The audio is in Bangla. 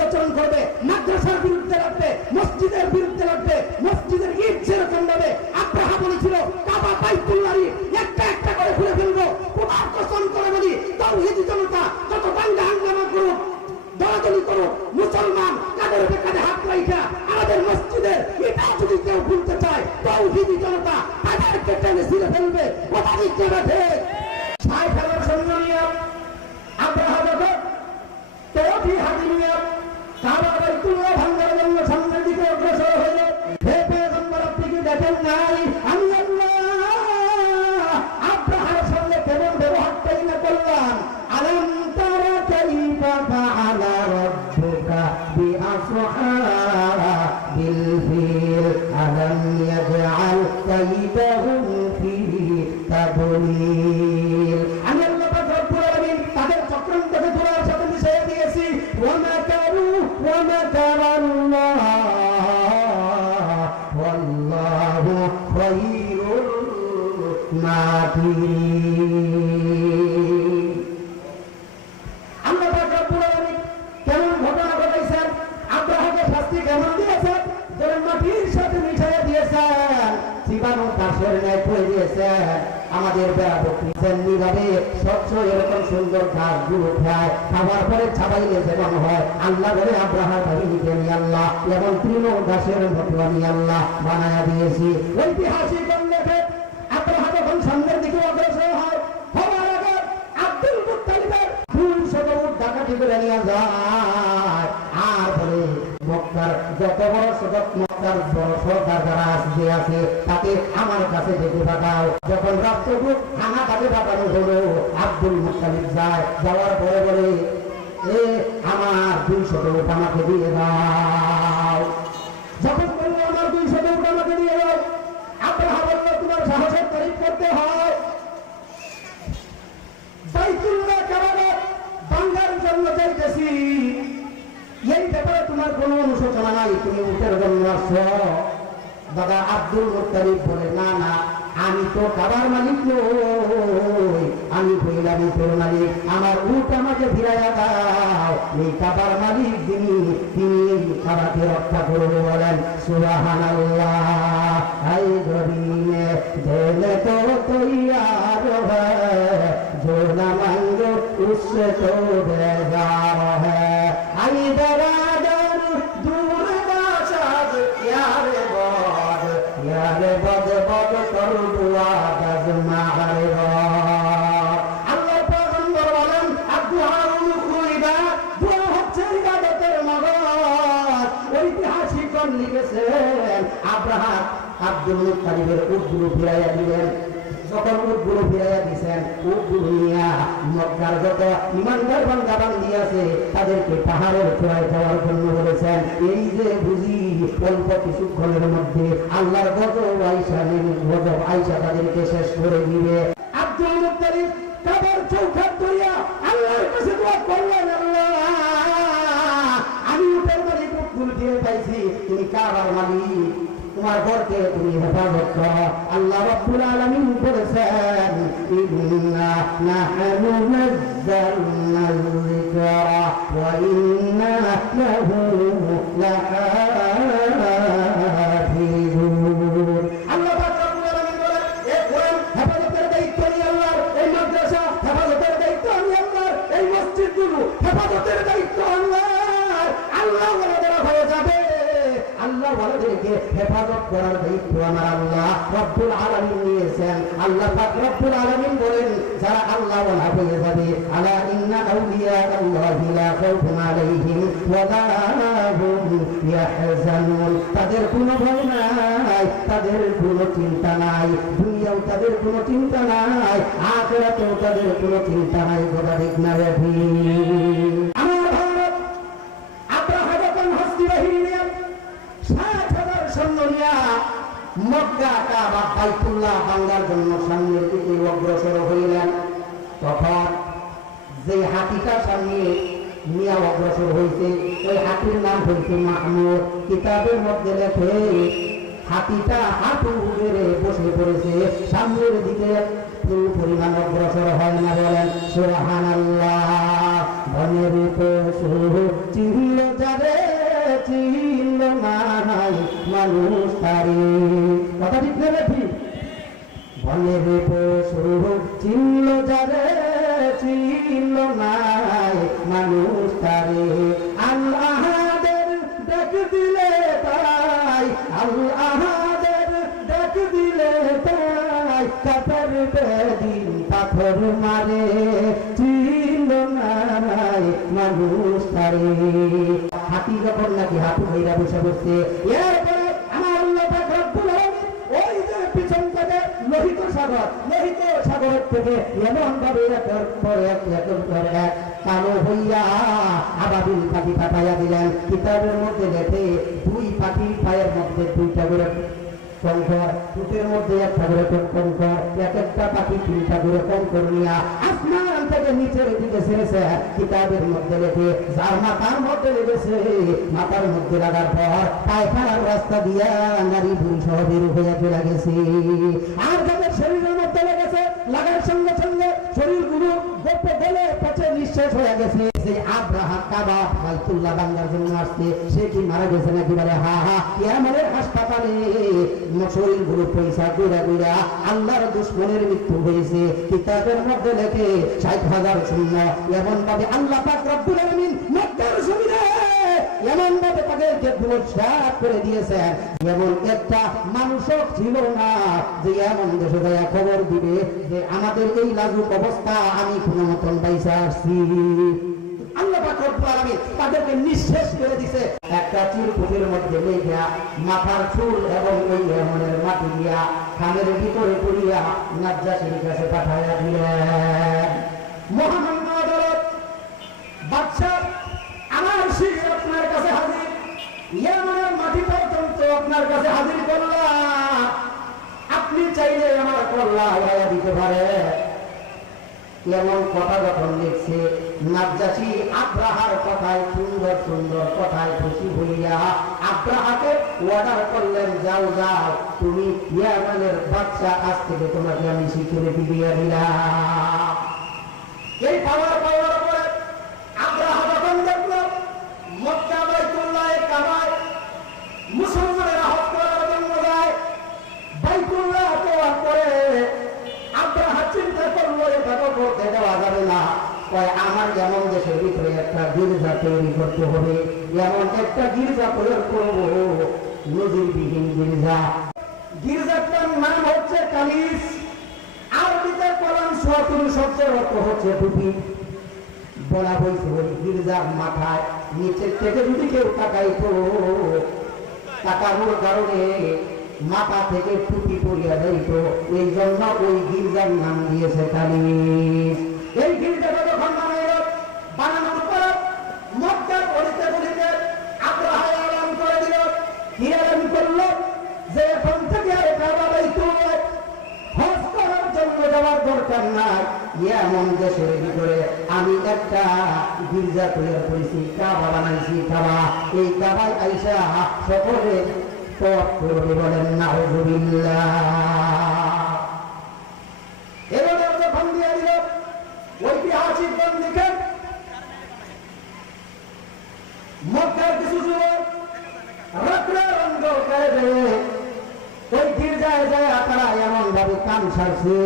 বিরুদ্ধাচরণ করবে, মাদ্রাসার বিরুদ্ধে লাগবে, মসজিদের বিরুদ্ধে লাগবে, মসজিদের ইট যেরকম ভাবে আব্রাহা বলেছিল কাবা বাইতুল্লাহই একটা একটা করে ঘুরে ফেলবো, খোদার কসম করে বলি তাওহীদি জনতা যত দাঙ্গা হাঙ্গামা করুক, দলাদলি করুক, মুসলমান কাদের উপরে কাঁধে হাত রাইখা আমাদের মসজিদের এটা যদি কেউ ভুলতে চায় তাওহীদি জনতা তাদেরকে টেনে ছিঁড়ে ফেলবে। কথা দিচ্ছে বেঠে ছাই ফেলার সঙ্গে নিয়ে আব্রাহা যখন তৌফি হাতি নিয়ে কাবা বাইতুল্লাহ ভাঙার জন্য সামনের দিকে অগ্রসর হয়ে হে পয়গম্বর আপনি কি দেখেন নাই আমি আল্লাহ আব্রাহার সঙ্গে কেমন ব্যবহারটাই না করলাম। আলাম তারা কাইফা ফাআলা রাব্বুকা বিআসহাবিল ফিল আলাম ইয়াজআল কাইদাহুম ফি তাদলিল। আমি আল্লাহ পাক রব্বুল আলামিন তাদের চক্রান্তকে ধরার সাথে মিশিয়ে দিয়েছি। ওয়া মাকারু ওয়া মাকারাল্লাহ ওয়াল্লাহু খায়রুল মাকিরিন। আল্লাহ পাক রব্বুল আলামিন কেমন ঘটনা ঘটাইছেন, আব্রাহাকে শাস্তি কেমন দিয়েছেন, যারা মাটির সাথে মিশিয়ে দিয়েছেন, জীবাণু দাসের ন্যায় করে দিয়েছেন। আমাদের বেড়া বকরিছেন নিভাবে স্বচ্ছ এরকম সুন্দর ঘাসগুলো খায়, খাবার পরে ছাবাইলে যেমন হয় আল্লাহ বলে আব্রাহার বাহিনীকে নিয়ে আল্লাহ এবং তৃণ দাসের মতো আমি আল্লাহ বানায়া দিয়েছি। ঐতিহাসিক উল্লেখে আব্রাহা যখন সামনের দিকে অগ্রসর হয় হওয়ার আগে আব্দুল মুত্তালিবের 200 উট ডাকাতি করে নিয়ে যায় আর বলে মক্কার যত বড় সদক মক্কার বড় সর্দার যারা আছে তাকে আমার কাছে ডেকে পাঠাও। যখন রাষ্ট্রদূত হানা তাকে পাঠানো হলো আব্দুল মুত্তালিব যায়, যাওয়ার পরে বলে এ আমার 200 উট আমাকে দিয়ে দাও। যখন বললো আমার 200 উট আমাকে দিয়ে দাও, আব্রাহা বলল তোমার সাহসের তারিফ করতে হয়, বাইতুল্লাহ কাবা ভাঙার জন্য যাইতেছি, এই ব্যাপারে তোমার কোনো অনুশোচনা নাই, তুমি উটের জন্য আসছো। দাদা আব্দুল মুত্তালিব বলে না না, আমি তো কাবার মালিক নই, আমি হইলাম উটের মালিক, আমার উট আমাকে ফিরাইয়া দাও। এই কাবার মালিক তিনি কাবাকে রক্ষা করবে। বলেন সুবহানাল্লাহ। আই জমিনে দেলে তো তৈয়ার হ্যায়, जो न मांगो उससे तो बेजार है। आई बरादर दूर बाशाद यारे बद बद कर दुआ दज मारे আল্লাহ পয়গম্বর বলেন আদুআউল খুইবা দোয়া হচ্ছে ইবাদতের মগজ। ঐতিহাসিক লিখেছেন আব্রাহা আব্দুল মুত্তালিবের উটগুলো ফিরাইয়া দিলেন। যখন উটগুলো ফিরাইয়া দিয়েছেন, উটগুলো নিয়ে মক্কার যত ইমানদার বান্দা বান্দি আছে তাদেরকে পাহাড়ের চূড়ায় যাওয়ার জন্য বলেছেন। এই যে বুঝি অল্প কিছুক্ষণের মধ্যে আল্লাহর গজব আইসা তাদেরকে শেষ করে দিবে। আব্দুল মুত্তালিব কাবার চৌকাঠ ধরিয়া আল্লাহর কাছে দোয়া করলেন, আল্লাহ আমি উটের মালিক, উটগুলো ফিরে পাইছি, তুমি কাবার মালিক, তোমার ঘরকে তুমি হেফাজত করো। আল্লাহ রাব্বুল আলামিন বলেছেন ইন্না নাহনু নাযালনা যিকরা ওয়া ইন্না লাহু লাহাফিজুন। আল্লাহ পাক রাব্বুল আলামিন বলেন এই কোরআন হেফাজতের দায়িত্ব আমি আল্লাহর, এই মাদ্রাসা হেফাজতের দায়িত্ব আমি আল্লাহর, এই মসজিদগুলো হেফাজতের দায়িত্ব আল্লাহর। আল্লাহ ওয়াদা হয়ে যাবে, আল্লাহ ওয়ালাদেরকে হেফাজত করার দায়িত্ব আমার আল্লাহ রব্বুল আলামিন নিয়েছেন। আল্লাহ পাক রব্বুল আলামিন বলেন যারা আল্লাহ ওয়ালা হয়ে যাবে, আলা ইন্না আউলিয়া আল্লাহি লা খাউফুন আলাইহিম ওয়া লা হুম ইয়াহজানুন। তাদের কোনো ভয় নাই, তাদের কোনো চিন্তা নাই, দুনিয়াও তাদের কোনো চিন্তা নাই, আখিরাতেও তাদের কোনো চিন্তা নাই। কথা ঠিক না রে ঠিক? আমার ভারত আব্রাহা যখন হস্তি বাহিনী নিয়ে 60,000 সৈন্য নিয়ে মক্কা কাবা বাইতুল্লাহ ভাঙার জন্য সামনের দিকে অগ্রসর হইলেন, তখন যে হাতিটা সামনে নিয়ে অগ্রসর হয়েছে ওই হাতির নাম হয়েছে মাহমুদ। কিতাবের মধ্যে লেখে হাতিটা হাঁটু বেড়ে বসে পড়েছে, সামনের দিকে পরিমাণ অগ্রসর হয় না। বলেন সুবহানাল্লাহ। বনের পশু চিনল যারে চিনল নাই মানুষ তারে। কথা ঠিক নেবে ঠিক? বনের পশু চিনল যারে চিনল নাই মানুষ তারে। আল্লাহদের ডাক দিলে তাই আল্লাহদের ডাক দিলে তাই কাপড় বেদিন পাথর মারে চিনল নাই মানুষ তারে। হাতি যখন নাকি হাতু হইরা বসে বসছে, এরপরে আমার আল্লাহ পাক রব্বুল আলামিন ওই যে পিছন থেকে লোহিত সাগরের থেকে এমন ভাবে একের পর এক কালো হইয়া আবাবিল পাখি পাঠাইয়া দিলেন। কিতাবের মধ্যে লেখে দুই পাখির পায়ের মধ্যে দুইটা করে কঙ্কর, টুটের মধ্যে একটা করে কঙ্কর, এক একটা পাখি তিনটা করে কঙ্কর নিয়া আসমান থেকে নিচের দিকে ছেড়েছে। কিতাবের মধ্যে লেখে যার মাথার মধ্যে লেগেছে, মাথার মধ্যে লাগার পর পায়খানার রাস্তা দিয়া নারী পুরুষ বের হইয়া চলে গেছে। আর যাদের শরীরের মধ্যে লেগেছে, লাগার সঙ্গে সঙ্গে শরীরগুলো গলে পচে নিঃশেষ হয়ে গেছে। সেই আব্রাহা কাবা বাইতুল্লাহ বাংলার জন্য আসছে, সে কি মারা গেছে নাকি? বলে হা হা, ইয়ামানের হাসপাতালে শরীরগুলো পয়সা গুড়া গুড়া আল্লাহর দুশ্মনের মৃত্যু হয়েছে। কিতাবের মধ্যে লেখে ৬০,০০০ শূন্য। এমন ভাবে আল্লাহ পাক রব্বুল আলামিন মক্কার জমিনে এমন ভাবে তাদেরকে পুনরুদ্ধার করে দিয়েছেন, এমন একটা মানুষও ছিল না যে এমন দেশে যায় খবর দিবে যে আমাদের এই লাজুক অবস্থা আমি কোনো মতন পয়সা আসছি। আল্লাহ পাক রব্বুল আলামিন তাদেরকে নিঃশেষ করে দিয়েছে। একটা চিরকুটের মধ্যে লেগা মাথার চুল এবং ওই এমনের মাটি দিয়া খামের ভিতরে পুরিয়া নাজ্জাশীর কাছে পাঠাইয়া দিলেন। মহামান্য আদালত, বাদশা আমার শির আপনার কাছে হাজির, ইয়ামানের মাটি পর্যন্ত আপনার কাছে হাজির করলাম, আপনি চাইলে আমার কল্লা হইয়া দিতে পারে। এমন কথা যখন লিখছে, নাজ্জাশী আব্রাহার কথায় সুন্দর সুন্দর কথায় খুশি হইয়া আব্রাহাকে অর্ডার করলেন, যাও যাও তুমি ইয়ামানের বাদশা, আজ থেকে তোমাকে আমি সিকিউরিটি দিয়ে দিলাম। এই পাওয়ার পরে আব্রাহা যখন দেখল মক্কা বাইতুল্লাহ কাবায় মুসলমানেরা হজ করার জন্য যায়, বাইতুল্লাহ তওয়াফ করে আব্রাহা চিন্তা করলো এটা তো করতে দেওয়া যাবে না। আমার যেমন দেশের ভিতরে একটা গির্জা তৈরি করতে হবে, এমন একটা গির্জা তৈরি করবো, নজিরবিহীন গির্জা। গির্জাটার নাম হচ্ছে কালিস, আরবিতে কলাম সোয়াতুল শব্দের অর্থ হচ্ছে টুপি। বলা হয়েছে ওই গির্জার মাথায় নিচের থেকে যদি কেউ তাকাইতো, তাকানোর কারণে মাথা থেকে টুপি পরিয়া যাইত, এই জন্য ওই গির্জার নাম দিয়েছে কালিস। এই গির্জাটা যখন বানানোর পর মক্কার গলিতে গলিতে আব্রাহা এলান করে দিল। কি এলান করলো? যে এখন থেকে আর কাবা বাইতুল্লাহ হজ করার জন্য যাওয়ার দরকার নাই, এমন দেশের ভিতরে আমি একটা গির্জা তৈরি করেছি, কাবা বানাইছি। কাবা, এই কাবায় আইসা সকলে তওয়াফ করবে, বলেন নাউযুবিল্লাহ। এবারে যখন দিয়ে দিল ঐতিহাসিক বন্দিকে, মক্কার কিছু যুবক রাত্রে অন্ধকারে ওই গির্জায় যায়, তারা এমন ভাবে কান সারছে